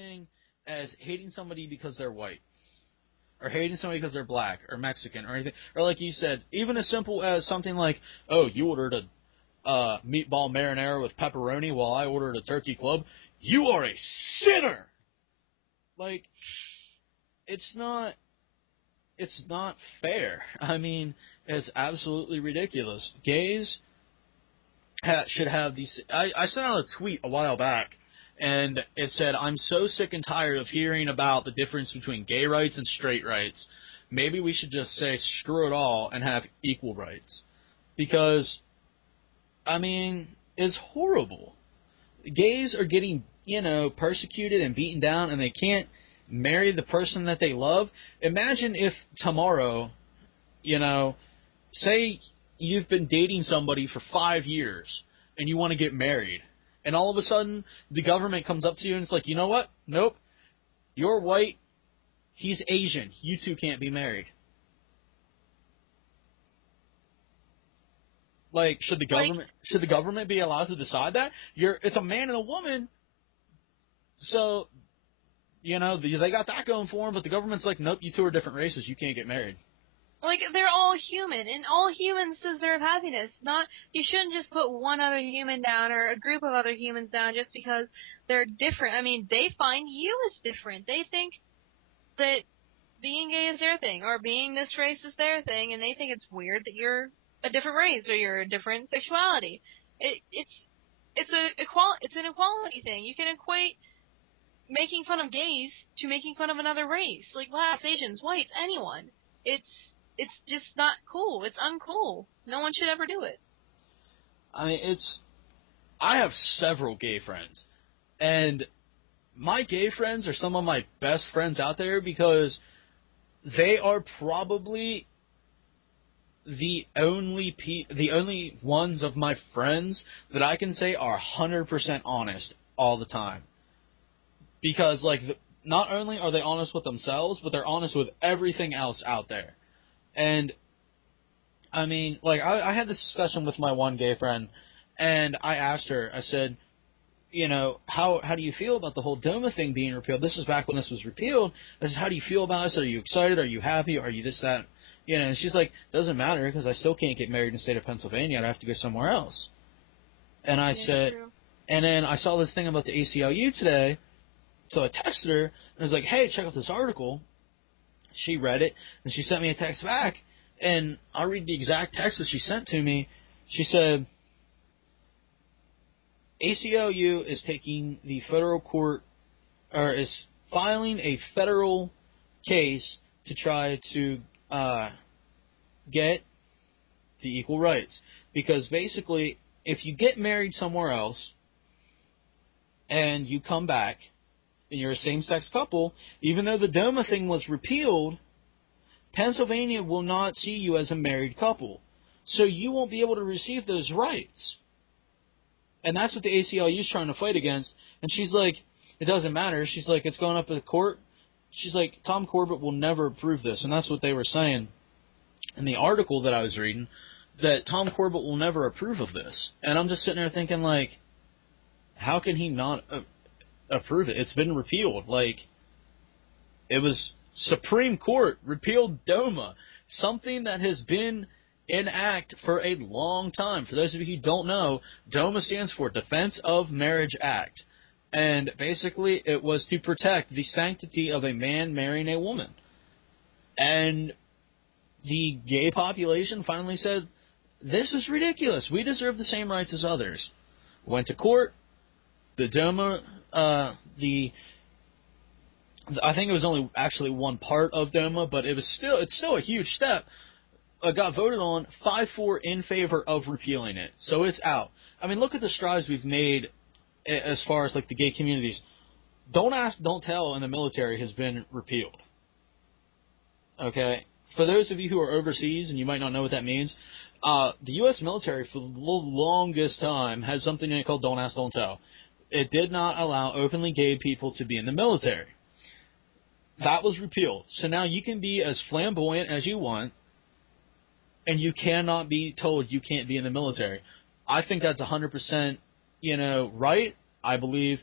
thing as hating somebody because they're white, or hating somebody because they're black or Mexican or anything, or like you said, even as simple as something like, oh, you ordered a meatball marinara with pepperoni while I ordered a turkey club, you are a sinner. Like, it's not fair. I mean, it's absolutely ridiculous. Gays should have these. I sent out a tweet a while back, and it said, I'm so sick and tired of hearing about the difference between gay rights and straight rights. Maybe we should just say screw it all and have equal rights. Because, I mean, it's horrible. Gays are getting, persecuted and beaten down, and they can't marry the person that they love. Imagine if tomorrow, say you've been dating somebody for 5 years, and you want to get married. And all of a sudden, the government comes up to you and it's like, you know what? Nope. You're white. He's Asian. You two can't be married. Like, should the government be allowed to decide that? It's a man and a woman. So, they got that going for them, but the government's like, nope, you two are different races. You can't get married. Like, they're all human, and all humans deserve happiness. You shouldn't just put one other human down or a group of other humans down just because they're different. I mean, they find you as different. They think that being gay is their thing, or being this race is their thing, and they think it's weird that you're a different race or you're a different sexuality. It's an equality thing. You can equate making fun of gays to making fun of another race, like blacks, Asians, whites, anyone. It's just not cool. It's uncool. No one should ever do it. I mean, I have several gay friends, and my gay friends are some of my best friends out there because they are probably the only ones of my friends that I can say are 100% honest all the time. Because, not only are they honest with themselves, but they're honest with everything else out there. And, I mean, I had this discussion with my one gay friend, and I asked her, I said, how do you feel about the whole DOMA thing being repealed? This is back when this was repealed. I said, how do you feel about it? I said, are you excited? Are you happy? Are you this, that? And she's like, doesn't matter because I still can't get married in the state of Pennsylvania. I'd have to go somewhere else. And I said, true. And then I saw this thing about the ACLU today, so I texted her, and I was like, hey, check out this article. She read it, and she sent me a text back, and I'll read the exact text that she sent to me. She said, ACLU is taking the federal court, or is filing a federal case to try to get the equal rights. Because basically, if you get married somewhere else, and you come back, and you're a same-sex couple, even though the DOMA thing was repealed, Pennsylvania will not see you as a married couple. So you won't be able to receive those rights. And that's what the ACLU is trying to fight against. And she's like, it doesn't matter. She's like, it's going up to the court. She's like, Tom Corbett will never approve this. And that's what they were saying in the article that I was reading, that Tom Corbett will never approve of this. And I'm just sitting there thinking, like, how can he not approve it? It's been repealed. Like, it was Supreme Court repealed DOMA, something that has been in act for a long time. For those of you who don't know, DOMA stands for Defense of Marriage Act. And basically, it was to protect the sanctity of a man marrying a woman. And the gay population finally said, this is ridiculous. We deserve the same rights as others. Went to court. The DOMA, I think it was only actually one part of DOMA, but it's still a huge step. Got voted on 5-4 in favor of repealing it. So it's out. I mean, look at the strides we've made as far as, like, the gay communities. Don't Ask, Don't Tell in the military has been repealed. Okay? For those of you who are overseas and you might not know what that means, the U.S. military for the longest time has something in it called Don't Ask, Don't Tell. It did not allow openly gay people to be in the military. That was repealed. So now you can be as flamboyant as you want, and you cannot be told you can't be in the military. I think that's 100%, right. I believe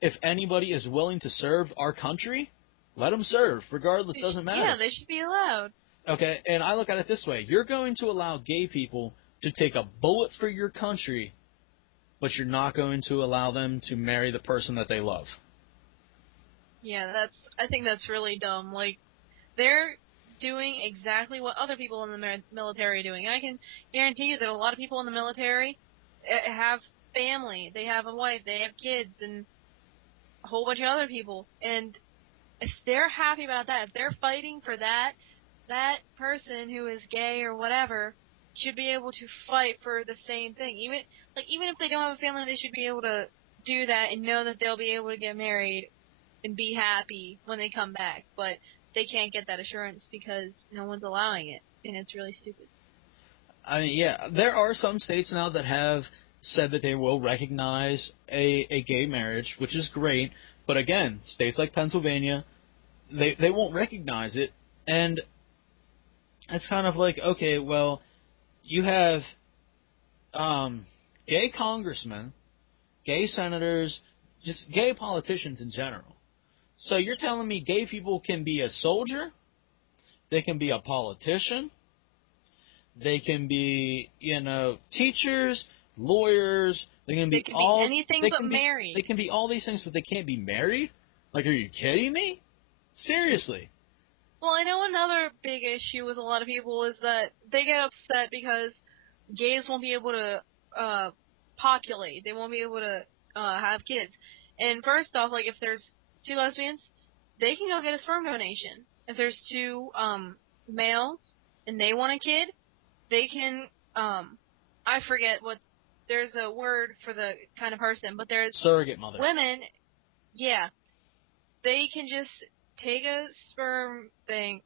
if anybody is willing to serve our country, let them serve. Regardless, doesn't matter. Yeah, they should be allowed. Okay, and I look at it this way. You're going to allow gay people to take a bullet for your country, but you're not going to allow them to marry the person that they love. Yeah, I think that's really dumb. Like, they're doing exactly what other people in the military are doing. And I can guarantee you that a lot of people in the military have family. They have a wife, they have kids, and a whole bunch of other people. And if they're happy about that, if they're fighting for that person who is gay or whatever should be able to fight for the same thing. Even if they don't have a family, they should be able to do that and know that they'll be able to get married and be happy when they come back. But they can't get that assurance because no one's allowing it, and it's really stupid. I mean, yeah, there are some states now that have said that they will recognize a gay marriage, which is great. But again, states like Pennsylvania, they won't recognize it, and it's kind of like, okay, well, you have gay congressmen, gay senators, just gay politicians in general. So you're telling me gay people can be a soldier, they can be a politician, they can be, teachers, lawyers, they can be anything but married. They can be all these things, but they can't be married? Like, are you kidding me? Seriously. Well, I know another big issue with a lot of people is that they get upset because gays won't be able to populate. They won't be able to have kids. And first off, like, if there's two lesbians, they can go get a sperm donation. If there's two males and they want a kid, they can I forget what, there's a word for the kind of person, but there's surrogate mother. Women, yeah, they can just take a sperm thing,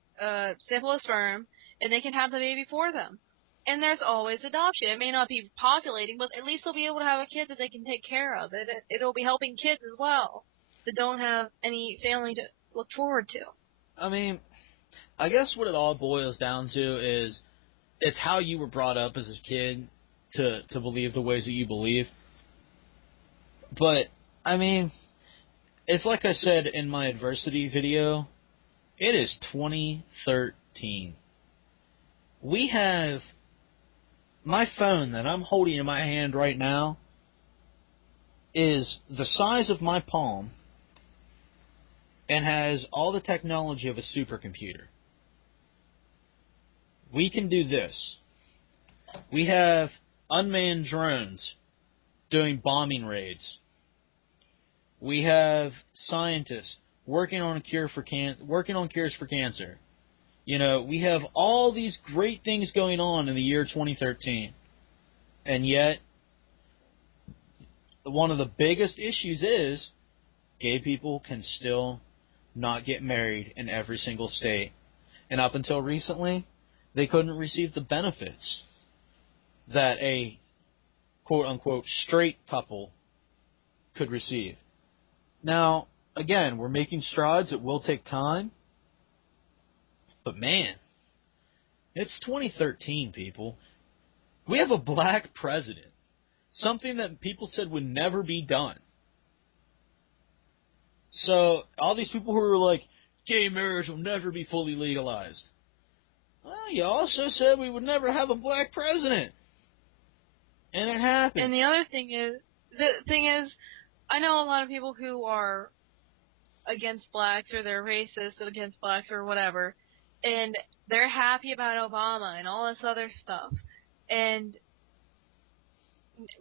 sample of sperm, and they can have the baby for them. And there's always adoption. It may not be populating, but at least they'll be able to have a kid that they can take care of. It'll be helping kids as well that don't have any family to look forward to. I mean, I guess what it all boils down to is it's how you were brought up as a kid to believe the ways that you believe. But, I mean, it's like I said in my adversity video, it is 2013. We have my phone that I'm holding in my hand right now is the size of my palm and has all the technology of a supercomputer. We can do this. We have unmanned drones doing bombing raids. We have scientists working on cures for cancer. We have all these great things going on in the year 2013. And yet, one of the biggest issues is gay people can still not get married in every single state. And up until recently, they couldn't receive the benefits that a quote-unquote straight couple could receive. Now, again, we're making strides. It will take time. But man, it's 2013, people. We have a black president. Something that people said would never be done. So, all these people who are like, gay marriage will never be fully legalized. Well, you also said we would never have a black president. And it happened. And the thing is, I know a lot of people who are against blacks or they're racist against blacks or whatever, and they're happy about Obama and all this other stuff. And,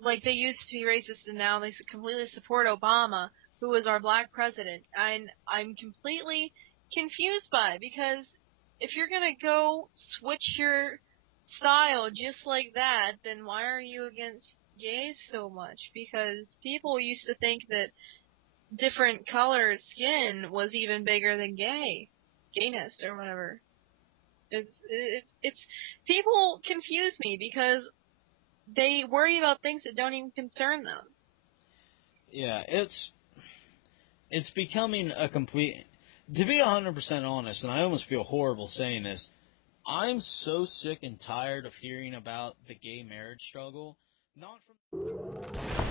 like, they used to be racist and now they completely support Obama, who is our black president. And I'm completely confused by it because if you're going to go switch your style just like that, then why are you against gays so much? Because people used to think that different color skin was even bigger than gayness or whatever. It's people confuse me because they worry about things that don't even concern them. Yeah, it's becoming a complete. To be 100% honest, and I almost feel horrible saying this, I'm so sick and tired of hearing about the gay marriage struggle. Not from